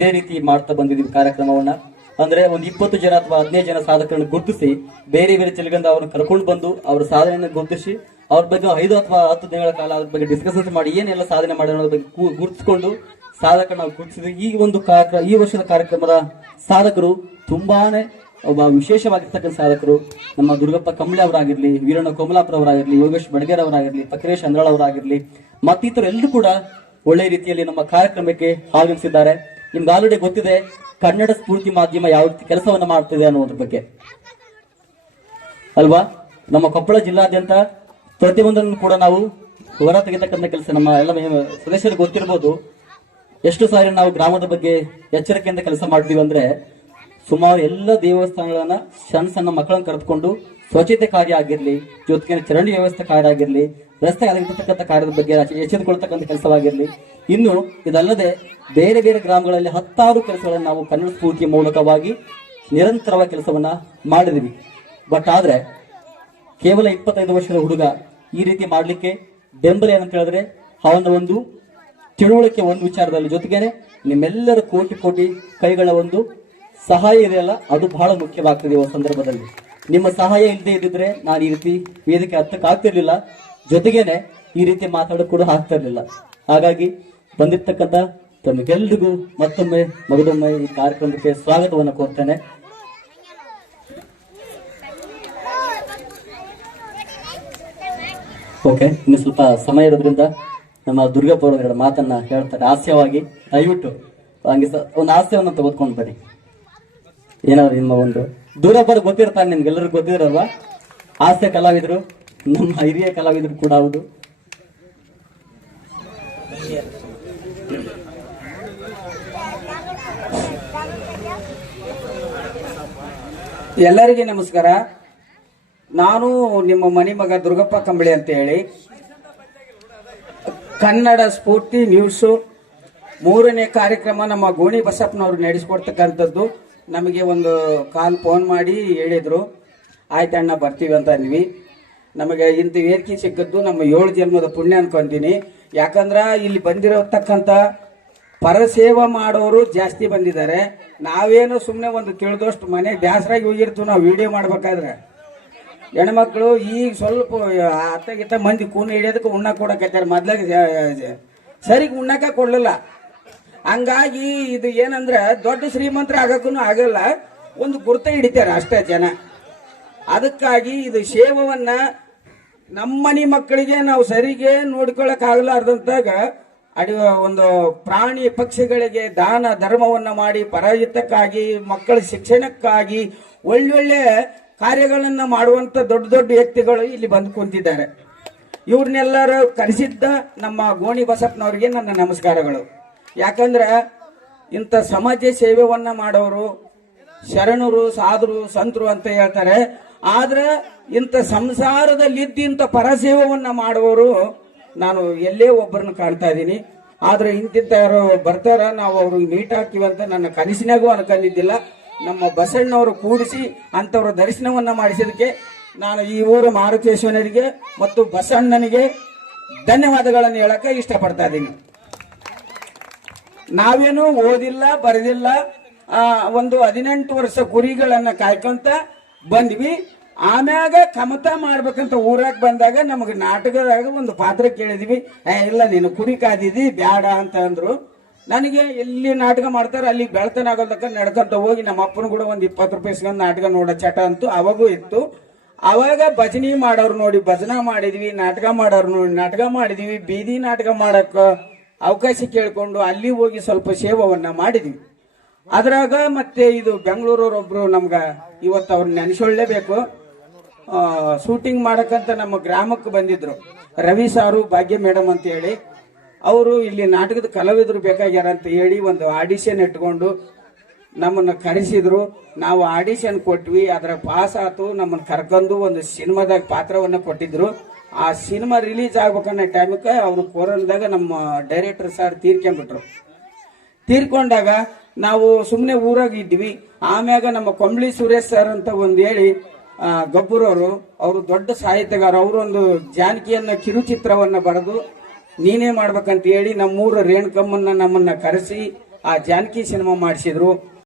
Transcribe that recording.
ಇದೇ ರೀತಿ ಮಾಡ್ತಾ ಬಂದಿದ್ದೀವಿ ಕಾರ್ಯಕ್ರಮವನ್ನ. ಅಂದ್ರೆ ಒಂದು 20 ಜನ ಅಥವಾ 15 ಜನ ಸಾಧಕರನ್ನು ಗುರುತಿಸಿ ಬೇರೆ ಬೇರೆ ಜಿಲ್ಲೆಗಳಿಂದ ಅವ್ರನ್ನ ಕರ್ಕೊಂಡು ಬಂದು ಅವರ ಸಾಧನೆಯನ್ನು ಗುರುತಿಸಿ ಅವ್ರ ಬಗ್ಗೆ 5 ಅಥವಾ 10 ದಿನಗಳ ಕಾಲ ಅದ್ರ ಬಗ್ಗೆ ಡಿಸ್ಕಷನ್ ಮಾಡಿ ಏನೆಲ್ಲ ಸಾಧನೆ ಮಾಡಿರೋ ಅನ್ನೋದ್ರ ಬಗ್ಗೆ ಗುರುತಿಸಿಕೊಂಡು ಸಾಧಕರನ್ನ ನಾವು ಗುರುತಿಸಿದ್ವಿ. ಈ ವರ್ಷದ ಕಾರ್ಯಕ್ರಮದ ಸಾಧಕರು ತುಂಬಾನೇ ಒಬ್ಬ ವಿಶೇಷವಾಗಿರ್ತಕ್ಕಂಥ ಸಾಧಕರು ನಮ್ಮ ದುರ್ಗಪ್ಪ ಕಂಬಳಿ ಅವರಾಗಿರ್ಲಿ, ವೀರಣ್ಣ ಕೋಮಲಾಪುರ ಅವರಾಗಿರ್ಲಿ, ಯೋಗೇಶ್ ಬಡಗೇರ್ ಅವರಾಗಿರ್ಲಿ, ಫಕರೇಶ್ ಅಂದ್ರಾಳ್ ಅವರಾಗಿರ್ಲಿ ಮತ್ತಿತರು ಎಲ್ಲರೂ ಕೂಡ ಒಳ್ಳೆ ರೀತಿಯಲ್ಲಿ ನಮ್ಮ ಕಾರ್ಯಕ್ರಮಕ್ಕೆ ಆಗಮಿಸಿದ್ದಾರೆ. ನಿಮ್ಗೆ ಆಲ್ರೆಡಿ ಗೊತ್ತಿದೆ ಕನ್ನಡ ಸ್ಫೂರ್ತಿ ಮಾಧ್ಯಮ ಯಾವ ರೀತಿ ಕೆಲಸವನ್ನ ಮಾಡ್ತಿದೆ ಅನ್ನೋದ್ರ ಬಗ್ಗೆ ಅಲ್ವಾ. ನಮ್ಮ ಕೊಪ್ಪಳ ಜಿಲ್ಲಾದ್ಯಂತ ಪ್ರತಿಯೊಂದನ್ನು ಕೂಡ ನಾವು ಹೊರ ತೆಗೆತಕ್ಕಂಥ ಕೆಲಸ ನಮ್ಮ ಎಲ್ಲ ಸದಸ್ಯರಿಗೆ ಗೊತ್ತಿರಬಹುದು. ಎಷ್ಟು ಸಾರಿ ನಾವು ಗ್ರಾಮದ ಬಗ್ಗೆ ಎಚ್ಚರಿಕೆಯಿಂದ ಕೆಲಸ ಮಾಡ್ತೀವಿ ಅಂದ್ರೆ ಸುಮಾರು ಎಲ್ಲ ದೇವಸ್ಥಾನಗಳನ್ನ ಸಣ್ಣ ಸಣ್ಣ ಮಕ್ಕಳನ್ನು ಕರೆದುಕೊಂಡು ಸ್ವಚ್ಛತೆ ಕಾರ್ಯ ಆಗಿರ್ಲಿ, ಜೊತೆಗೆ ಚರಂಡಿ ವ್ಯವಸ್ಥೆ ಕಾರ್ಯ ಆಗಿರ್ಲಿ, ರಸ್ತೆ ಆಗಿರ್ತಕ್ಕಂಥ ಕಾರ್ಯದ ಬಗ್ಗೆ ಎಚ್ಚೆತ್ತುಕೊಳ್ತಕ್ಕಂಥ ಕೆಲಸವಾಗಿರ್ಲಿ, ಇನ್ನು ಇದಲ್ಲದೆ ಬೇರೆ ಬೇರೆ ಗ್ರಾಮಗಳಲ್ಲಿ 10 ಕೆಲಸಗಳನ್ನು ನಾವು ಕನ್ನಡ ಸ್ಫೂರ್ತಿಯ ಮೂಲಕವಾಗಿ ನಿರಂತರವಾಗಿ ಕೆಲಸವನ್ನ ಮಾಡಿದ್ವಿ. ಬಟ್ ಆದ್ರೆ ಕೇವಲ 25 ವರ್ಷದ ಹುಡುಗ ಈ ರೀತಿ ಮಾಡ್ಲಿಕ್ಕೆ ಬೆಂಬಲ ಏನಂತ ಹೇಳಿದ್ರೆ ಅವನ ಒಂದು ತಿಳುವಳಿಕೆ ಒಂದು ವಿಚಾರದಲ್ಲಿ, ಜೊತೆಗೇನೆ ನಿಮ್ಮೆಲ್ಲರ ಕೋಟಿ ಕೋಟಿ ಕೈಗಳ ಒಂದು ಸಹಾಯ ಇದೆಯಲ್ಲ ಅದು ಬಹಳ ಮುಖ್ಯವಾಗ್ತದೆ. ಈ ಸಂದರ್ಭದಲ್ಲಿ ನಿಮ್ಮ ಸಹಾಯ ಇಲ್ಲದೆ ಇದ್ದಿದ್ರೆ ನಾನು ಈ ರೀತಿ ವೇದಿಕೆ ಹತ್ತಕ್ಕೆ ಆಗ್ತಿರ್ಲಿಲ್ಲ, ಜೊತೆಗೇನೆ ಈ ರೀತಿ ಮಾತಾಡೋಕೆ ಕೂಡ ಆಗ್ತಾ ಇರ್ಲಿಲ್ಲ. ಹಾಗಾಗಿ ಬಂದಿರ್ತಕ್ಕಂಥ ತಮಗೆಲ್ರಿಗೂ ಮತ್ತೊಮ್ಮೆ ಮಗದೊಮ್ಮೆ ಈ ಕಾರ್ಯಕ್ರಮಕ್ಕೆ ಸ್ವಾಗತವನ್ನು ಕೋರ್ತೇನೆ. ಓಕೆ, ಇನ್ನು ಸ್ವಲ್ಪ ಸಮಯ ಇರೋದ್ರಿಂದ ನಮ್ಮ ದುರ್ಗಪ್ಪ ಅವರು ಮಾತನ್ನ ಹೇಳ್ತಾರೆ ಹಾಸ್ಯವಾಗಿ. ದಯವಿಟ್ಟು ಹಂಗೆ ಒಂದು ಹಾಸ್ಯವನ್ನು ತೆಗೆದುಕೊಂಡು ಬನ್ನಿ. ಏನಾದ್ರು ನಿಮ್ಮ ಒಂದು ದೂರ ಬರ ಗೊತ್ತಿರ್ತಾನೆ, ನಿಮ್ಗೆಲ್ಲರಿಗೂ ಗೊತ್ತಿರಲ್ವಾ, ಹಾಸ್ಯ ಕಲಾವಿದರು, ನಮ್ಮ ಹಿರಿಯ ಕಲಾವಿದರು ಕೂಡ ಹೌದು. ಎಲ್ಲರಿಗೆ ನಮಸ್ಕಾರ. ನಾನು ನಿಮ್ಮ ಮನಿ ಮಗ ದುರ್ಗಪ್ಪ ಕಂಬಳಿ ಅಂತ ಹೇಳಿ ಕನ್ನಡ ಸ್ಫೂರ್ತಿ ನ್ಯೂಸ್ 3ನೇ ಕಾರ್ಯಕ್ರಮ ನಮ್ಮ ಗೋಣಿ ಬಸಪ್ಪನವ್ರು ನಡೆಸಿಕೊಡ್ತಕ್ಕಂಥದ್ದು. ನಮಗೆ ಒಂದು ಕಾಲ್ ಫೋನ್ ಮಾಡಿ ಹೇಳಿದ್ರು, ಆಯ್ತಣ್ಣ ಬರ್ತೀವಿ ಅಂತ ಅಂದ್ವಿ. ನಮಗೆ ಇಂಥ ವೇದಿಕೆ ಸಿಕ್ಕದ್ದು ನಮ್ಮ 7 ಜನ್ಮದ ಪುಣ್ಯ ಅನ್ಕೊಂತೀನಿ. ಯಾಕಂದ್ರ ಇಲ್ಲಿ ಬಂದಿರತಕ್ಕಂಥ ಪರಸೇವಾ ಮಾಡೋರು ಜಾಸ್ತಿ ಬಂದಿದ್ದಾರೆ. ನಾವೇನು ಸುಮ್ಮನೆ ಒಂದು ತಿಳಿದಷ್ಟು ಮನೆ ಬ್ಯಾಸರಾಗಿ ಹೋಗಿರ್ತೀವಿ ನಾವು ವಿಡಿಯೋ ಮಾಡ್ಬೇಕಾದ್ರೆ. ಹೆಣ್ಮಕ್ಳು ಈಗ ಸ್ವಲ್ಪ ಅತ್ತಗಿತ್ತ ಮಂದಿ ಕೂನ ಹಿಡಿಯೋದಕ್ಕೆ ಉಣ್ಣಕ್ಕೆ ಕೊಡಕತ್ತಾರೆ. ಮೊದ್ಲಾಗ ಸರಿಗೆ ಉಣ್ಣಕ್ಕೆ ಕೊಡ್ಲಿಲ್ಲ. ಹಂಗಾಗಿ ಇದು ಏನಂದ್ರೆ ದೊಡ್ಡ ಶ್ರೀಮಂತರ ಆಗಕ್ಕೂ ಆಗಲ್ಲ, ಒಂದು ಗುರುತ ಹಿಡಿತಾರೆ ಅಷ್ಟೇ ಜನ. ಅದಕ್ಕಾಗಿ ಇದು ಸೇವವನ್ನ ನಮ್ಮನಿ ಮಕ್ಕಳಿಗೆ ನಾವು ಸರಿಗೆ ನೋಡ್ಕೊಳಕ್ ಆಗಲಾರ್ದಂತಾಗ ಒಂದು ಪ್ರಾಣಿ ಪಕ್ಷಿಗಳಿಗೆ ದಾನ ಧರ್ಮವನ್ನ ಮಾಡಿ ಪರಹಿತಕ್ಕಾಗಿ ಮಕ್ಕಳ ಶಿಕ್ಷಣಕ್ಕಾಗಿ ಒಳ್ಳೊಳ್ಳೆ ಕಾರ್ಯಗಳನ್ನ ಮಾಡುವಂತ ದೊಡ್ಡ ದೊಡ್ಡ ವ್ಯಕ್ತಿಗಳು ಇಲ್ಲಿ ಬಂದು ಕುಂತಿದ್ದಾರೆ. ಇವ್ರನ್ನೆಲ್ಲರೂ ಕರೆಸಿದ್ದ ನಮ್ಮ ಗೋಣಿ ಬಸಪ್ಪನವ್ರಿಗೆ ನನ್ನ ನಮಸ್ಕಾರಗಳು. ಯಾಕಂದ್ರೆ ಇಂಥ ಸಮಾಜ ಸೇವೆಯನ್ನ ಮಾಡೋರು ಶರಣರು, ಸಾಧುರು, ಸಂತರು ಅಂತ ಹೇಳ್ತಾರೆ. ಆದ್ರೆ ಇಂಥ ಸಂಸಾರದಲ್ಲಿದ್ದು ಇಂಥ ಪರಸೇವವನ್ನ ಮಾಡುವವರು ನಾನು ಎಲ್ಲೇ ಒಬ್ಬರನ್ನ ಕಾಣ್ತಾ ಇದ್ದೀನಿ. ಆದ್ರೆ ಇಂತಿಂತ ಯಾರು ಬರ್ತಾರ, ನಾವು ಅವ್ರಿಗೆ ಮೀಟ್ ಹಾಕಿವಂತ ನನ್ನ ಕನಸಿನಾಗೂ ಅನ್ಕೊಂಡಿದ್ದಿಲ್ಲ. ನಮ್ಮ ಬಸಣ್ಣವರು ಕೂಡಿಸಿ ಅಂತವ್ರ ದರ್ಶನವನ್ನ ಮಾಡಿಸಿದಕ್ಕೆ ನಾನು ಈ ಊರ ಮಾರುತೇಶ್ವರನಿಗೆ ಮತ್ತು ಬಸಣ್ಣನಿಗೆ ಧನ್ಯವಾದಗಳನ್ನು ಹೇಳಕ್ಕೆ ಇಷ್ಟಪಡ್ತಾ ಇದ್ದೀನಿ. ನಾವೇನು ಓದಿಲ್ಲ ಬರೆದಿಲ್ಲ, ಒಂದು 18 ವರ್ಷ ಕುರಿಗಳನ್ನ ಕಾಯ್ಕೊಂತ ಬಂದ್ವಿ. ಆಮ್ಯಾಗ ಕಮತ ಮಾಡ್ಬೇಕಂತ ಊರಾಗ ಬಂದಾಗ ನಮಗೆ ನಾಟಕದಾಗ ಒಂದು ಪಾತ್ರ ಕೇಳಿದ್ವಿ. ಇಲ್ಲ ನೀನು ಕುರಿ ಕಾದಿದಿ ಬ್ಯಾಡ ಅಂತ ಅಂದ್ರು. ನನಗೆ ಎಲ್ಲಿ ನಾಟಕ ಮಾಡ್ತಾರೆ ಅಲ್ಲಿ ಬೆಳ್ತನ ಆಗೋದಕ್ಕ ನಡ್ಕೊಂತ ಹೋಗಿ ನಮ್ಮ ಅಪ್ಪನ ಕೂಡ ಒಂದು 20 ರೂಪಾಯಿ ಇಸ್ಕೊಂಡು ನಾಟಕ ನೋಡೋ ಚಟ ಅಂತೂ ಅವಾಗೂ ಇತ್ತು. ಅವಾಗ ಭಜನಿ ಮಾಡೋರು ನೋಡಿ ಭಜನಾ ಮಾಡಿದ್ವಿ, ನಾಟಕ ಮಾಡೋರು ನೋಡಿ ನಾಟಕ ಮಾಡಿದ್ವಿ, ಬೀದಿ ನಾಟಕ ಮಾಡಕ್ ಅವಕಾಶ ಕೇಳ್ಕೊಂಡು ಅಲ್ಲಿ ಹೋಗಿ ಸ್ವಲ್ಪ ಸೇವವನ್ನ ಮಾಡಿದ್ವಿ. ಅದ್ರಾಗ ಮತ್ತೆ ಇದು ಬೆಂಗಳೂರವರೊಬ್ರು ನಮ್ಗ ಇವತ್ತು ಅವ್ರನ್ನ ನೆನೆಸೊಳ್ಳೇಬೇಕು. ಶೂಟಿಂಗ್ ಮಾಡಕ್ಕಂತ ನಮ್ಮ ಗ್ರಾಮಕ್ಕೆ ಬಂದಿದ್ರು ರವಿ ಸಾರು, ಭಾಗ್ಯ ಮೇಡಮ್ ಅಂತ ಹೇಳಿ. ಅವರು ಇಲ್ಲಿ ನಾಟಕದ ಕಲಾವಿದರು ಬೇಕಾಗ್ಯಾರ ಅಂತ ಹೇಳಿ ಒಂದು ಆಡಿಷನ್ ಇಟ್ಕೊಂಡು ನಮ್ಮನ್ನ ಕರೆಸಿದ್ರು. ನಾವು ಆಡಿಷನ್ ಕೊಟ್ವಿ, ಅದರ ಪಾಸ್ ಆತು. ನಮ್ಮನ್ನ ಕರ್ಕೊಂಡು ಒಂದು ಸಿನಿಮಾದಾಗ ಪಾತ್ರವನ್ನ ಕೊಟ್ಟಿದ್ರು. ಆ ಸಿನಿಮಾ ರಿಲೀಸ್ ಆಗ್ಬೇಕನ್ನೋ ಟೈಮಕ್ಕೆ ಅವರು ಕೊರೋನಾದಾಗ ನಮ್ಮ ಡೈರೆಕ್ಟರ್ ಸರ್ ತೀರ್ಕೊಂಡಾಗ ನಾವು ಸುಮ್ಮನೆ ಊರಾಗ ಇದ್ವಿ. ಆಮ್ಯಾಗ ನಮ್ಮ ಕೊಂಬ್ಳಿ ಸುರೇಶ್ ಸರ್ ಅಂತ ಒಂದು ಹೇಳಿ ಗಬ್ಬೂರವರು, ಅವರು ದೊಡ್ಡ ಸಾಹಿತ್ಯಗಾರ, ಅವರು ಒಂದು ಜಾನಕಿಯನ್ನ ಕಿರುಚಿತ್ರವನ್ನ ಬರೆದು ನೀನೇ ಮಾಡ್ಬೇಕಂತ ಹೇಳಿ ನಮ್ಮೂರ ರೇಣುಕಮ್ಮನ್ನ ನಮ್ಮನ್ನ ಕರೆಸಿ ಆ ಜಾನಕಿ ಸಿನಿಮಾ ಮಾಡಿಸಿದ್ರು.